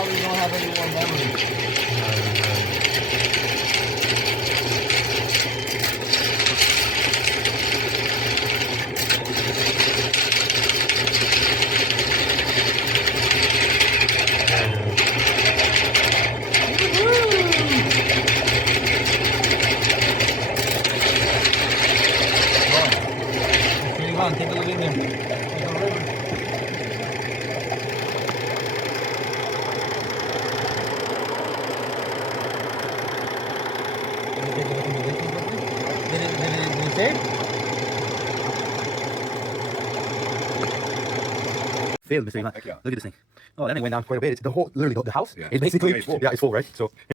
probably don't have any more memories. Here you go, take a look in there. Take a river. Did it save? Failed, Mr. Iman. Look at this thing. Oh, that thing went down quite a bit. It's the whole, literally the house. Yeah. It's basically, Okay, it's full. yeah, it's full, right? So.